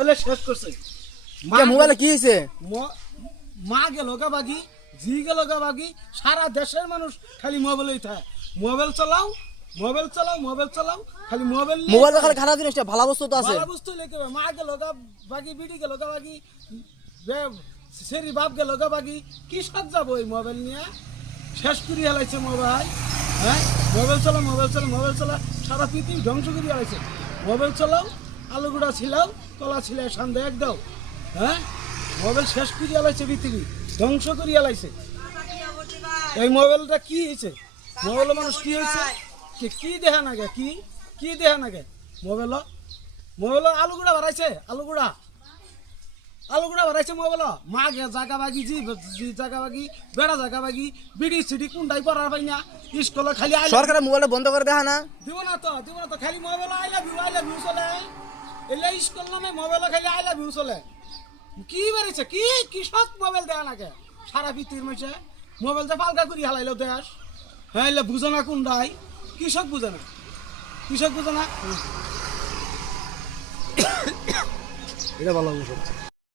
বলে শেষ করছে। মোবাইলে কি হয়েছে? মা গেল গাবাগি, জি গেল গাবাগি, সারা দেশের মানুষ খালি মোবাইলেই থাকে। মোবাইল চালাও, মোবাইল চালাও, মোবাইল চালাও, খালি মোবাইল। মোবাইল খালি খারাপ জিনিসটা, ভালো বস্তু তো আছে। ভালো বস্তু লেগে মা গেল গাবাগি, বিড়ি গেল গাবাগি, সেরি বাপ গেল গাবাগি, কি সব যাবো ওই মোবাইল নিয়ে? শেষ করি হেলাইছে মোবাইল। হ্যাঁ, মোবাইল চালাও, মোবাইল চালাও, মোবাইল চালাও, সারা পৃথিবী ধ্বংস করি হেলাইছে। মোবাইল চালাও, আলুগুড়া ছিলাও, কলা ছিলে সান্দে এক দাও। হ্যাঁ, মোবাইল শেষ করি হেলাইছে, পৃথিবী ধ্বংস করি হেলাইছে। এই মোবাইলটা কি হয়েছে? মোবাইল মানুষ কি হয়েছে? কি দেখা না গে? কি দেখা না গে? মোবাইল আলুগুড়া বাড়াইছে, আলুগুড়া বাড়াইছে মোবাইল। মা গে জাগা বাগি, জি জাগা বাগি, বেড়া জাগা বাগি, বিড়ি সিডি কোনটাই পড়ার পাই না। স্কুলে খালি সরকারের মোবাইল বন্ধ করে দেখা না? দিব না তো খালি মোবাইল আই লাভ ইউ চলে। এলে স্কুল নামে মোবাইল খালি আই লাভ ইউ চলে। কি বেড়েছে? কি সব মোবাইল দেয়া নাকি সারা পৃথিবীর মাঝে? মোবাইল যে পালকা করি হালাইলো দেশ। হ্যাঁ, এলে বুঝো না কোনটাই? কৃষক বুঝে না, কৃষক বুঝে না। এটা ভালো